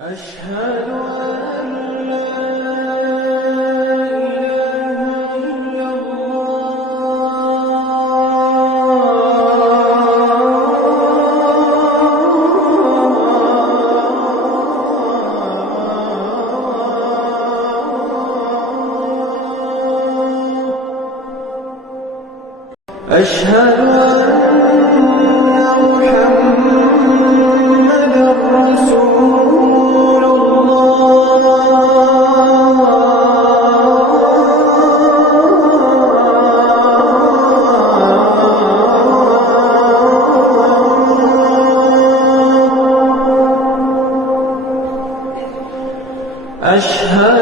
أشهد أن لا إله إلا الله. أشهد أن محمدًا رسول الله. أشهد